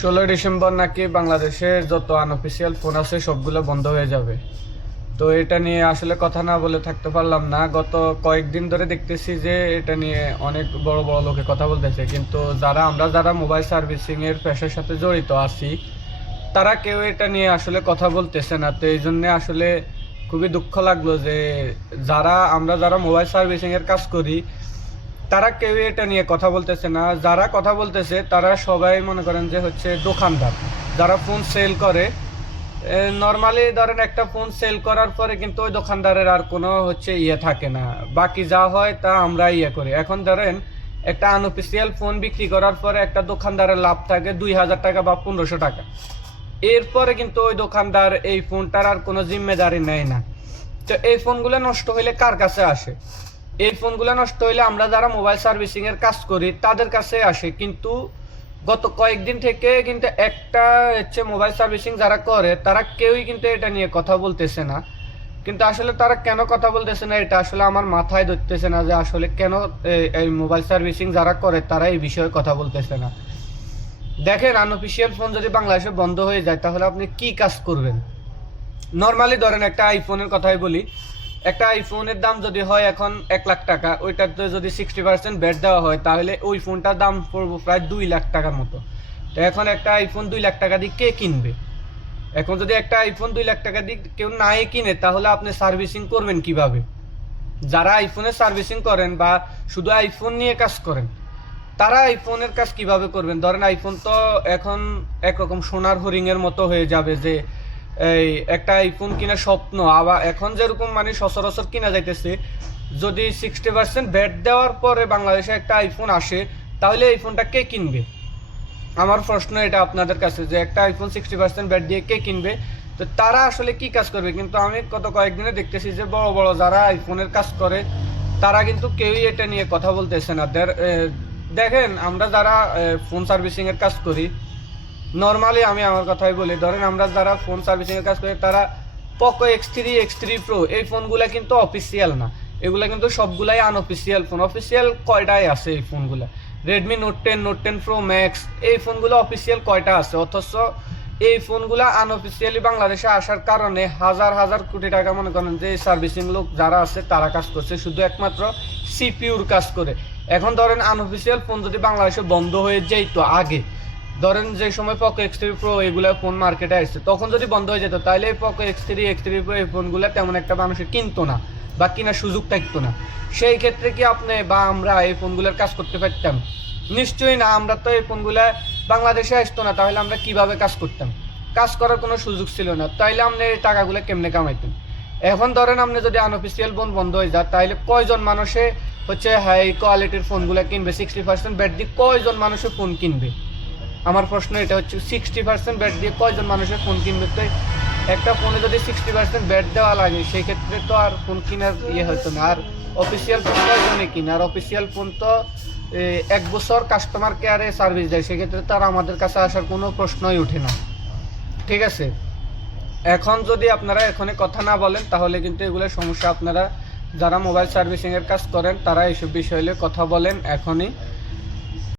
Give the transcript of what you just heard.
ষোলোই ডিসেম্বর নাকি বাংলাদেশের যত আনঅফিসিয়াল ফোন আছে, সবগুলো বন্ধ হয়ে যাবে। তো এটা নিয়ে আসলে কথা না বলে থাকতে পারলাম না। গত কয়েকদিন ধরে দেখতেছি যে এটা নিয়ে অনেক বড় বড় লোকে কথা বলতেছে। কিন্তু যারা, আমরা যারা মোবাইল সার্ভিসিং এর পেশার সাথে জড়িত আছি, তারা কেউ এটা নিয়ে আসলে কথা বলতেছে না। তো এই জন্য আসলে খুবই দুঃখ লাগল যে যারা, আমরা যারা মোবাইল সার্ভিসিং এর কাজ করি তারা কেউ এটা নিয়ে কথা বলতেছে না। যারা কথা বলতেছে, তারা সবাই মনে করেন যে হচ্ছে দোকানদার। যারা ফোন সেল করে নর্মালি ধরেন একটা ফোন সেল করার পরে কিন্তু ওই দোকানদারের আর কোনো হচ্ছে ইয়ে থাকে না। বাকি যা হয় তা আমরা ইয়ে করি। এখন ধরেন একটা আনঅফিসিয়াল ফোন বিক্রি করার পরে একটা দোকানদারের লাভ থাকে দুই হাজার টাকা বা পনেরোশো টাকা। এরপরে কিন্তু ওই দোকানদার এই ফোনটার আর কোনো জিম্মেদারি নেয় না। তো এই ফোনগুলো নষ্ট হইলে কার কাছে আসে? এই ফোনগুলো নষ্ট হইলে আমরা যারা মোবাইল সার্ভিসিং এর কাজ করি, তাদের কাছে আসে। কিন্তু গত কয়েকদিন থেকে কিন্তু একটা হচ্ছে মোবাইল সার্ভিসিং যারা করে, তারা কেউই কিন্তু এটা নিয়ে কথা বলতেছে না। কিন্তু আসলে তারা কেন কথা বলতেছে না, এটা আসলে আমার মাথায় ধরতেছে না যে আসলে কেন এই- মোবাইল সার্ভিসিং যারা করে, তারা এই বিষয়ে কথা বলতেছে না। দেখেন আনঅফিসিয়াল ফোন যদি বাংলাদেশে বন্ধ হয়ে যায়, তাহলে আপনি কি কাজ করবেন? নর্মালি ধরেন একটা আইফোনের কথাই বলি একটা আইফোনের দাম যদি হয় এখন এক লাখ টাকা, ওইটাতে যদি সিক্সটি পার্সেন্ট ব্যাট দেওয়া হয়, তাহলে ওই ফোনটার দাম পড়ব প্রায় দুই লাখ টাকার মতো। তো এখন একটা আইফোন দুই লাখ টাকা দিয়ে কে কিনবে? এখন যদি একটা আইফোন দুই লাখ টাকা দিয়ে কেউ নাই কিনে, তাহলে আপনি সার্ভিসিং করবেন কীভাবে? যারা আইফোনের সার্ভিসিং করেন বা শুধু আইফোন নিয়ে কাজ করেন, তারা আইফোনের কাজ কীভাবে করবেন? ধরেন আইফোন তো এখন একরকম সোনার হরিং এর মতো হয়ে যাবে যে এই একটা আইফোন কিনা স্বপ্ন। আবার এখন যেরকম মানে সচরাচর কিনা যাইতেছে, যদি সিক্সটি পার্সেন্ট ব্যাট দেওয়ার পরে বাংলাদেশে একটা আইফোন আসে, তাহলে এই ফোনটা কে কিনবে? আমার প্রশ্ন এটা আপনাদের কাছে যে একটা আইফোন সিক্সটি পার্সেন্ট ব্যাট দিয়ে কে কিনবে? তো তারা আসলে কি কাজ করবে? কিন্তু আমি গত কয়েকদিনে দেখতেছি যে বড় বড় যারা আইফোনের কাজ করে, তারা কিন্তু কেউই এটা নিয়ে কথা বলতেছে না। দেখেন, আমরা যারা ফোন সার্ভিসিংয়ের কাজ করি নর্মালি আমি আমার কথাই বলি, ধরেন আমরা যারা ফোন সার্ভিসিং এর কাজ করি, তারা Poco X three X three pro এই ফোনগুলা কিন্তু অফিসিয়াল না। এগুলা কিন্তু সবগুলাই আনঅফিসিয়াল ফোন অফিসিয়াল কয়টাই আছে এই ফোনগুলা Redmi note ten note ten pro max এই ফোনগুলো অফিসিয়াল কয়টা আছে? অথচ এই ফোনগুলা আনঅফিসিয়ালি বাংলাদেশে আসার কারণে হাজার হাজার কোটি টাকা মনে করেন যে সার্ভিসিং লোক যারা আছে, তারা কাজ করছে, শুধু একমাত্র সিপিউর কাজ করে। এখন ধরেন আনঅফিসিয়াল ফোন যদি বাংলাদেশে বন্ধ হয়ে যেত আগে ধরেন যে সময় পকো এক্স থ্রি প্রো এগুলো ফোন মার্কেটে আসছে, তখন যদি বন্ধ হয়ে যেত তাহলে Poco X three X three pro এই ফোনগুলো তেমন একটা মানুষের কিনতো না বা কেনার সুযোগ থাকতো না। সেই ক্ষেত্রে কি আপনি বা আমরা এই ফোনগুলোর কাজ করতে পারতাম? নিশ্চয়ই না, আমরা তো এই ফোনগুলা বাংলাদেশে আসতো না, তাহলে আমরা কীভাবে কাজ করতাম? কাজ করার কোনো সুযোগ ছিল না, তাইলে আপনি এই টাকাগুলো কেমনে কামাইতেন? এখন ধরেন আপনি যদি আনঅফিসিয়াল ফোন বন্ধ হয়ে যায় তাহলে কয়জন মানুষে হচ্ছে হাই কোয়ালিটির ফোনগুলো কিনবে? সিক্সটি পার্সেন্ট ব্যাট দিয়ে কয়জন মানুষের ফোন কিনবে? আমার প্রশ্ন এটা হচ্ছে সিক্সটি পার্সেন্ট ব্যাট দিয়ে কয়জন মানুষের ফোন কিনবে? তো একটা ফোনে যদি সিক্সটি পার্সেন্ট ব্যাট দেওয়া লাগে সেই ক্ষেত্রে তো আর ফোন কেনার ইয়ে হতো না। আর অফিসিয়াল ফোন কয়জনে কিনে? আর অফিসিয়াল ফোন তো এক বছর কাস্টমার কেয়ারে সার্ভিস দেয়, সেক্ষেত্রে তো আর আমাদের কাছে আসার কোনো প্রশ্নই ওঠে না। ঠিক আছে? এখন যদি আপনারা এখনই কথা না বলেন, তাহলে কিন্তু এগুলো সমস্যা আপনারা যারা মোবাইল সার্ভিসিংয়ের কাজ করেন, তারা এইসব বিষয়ে কথা বলেন এখনই।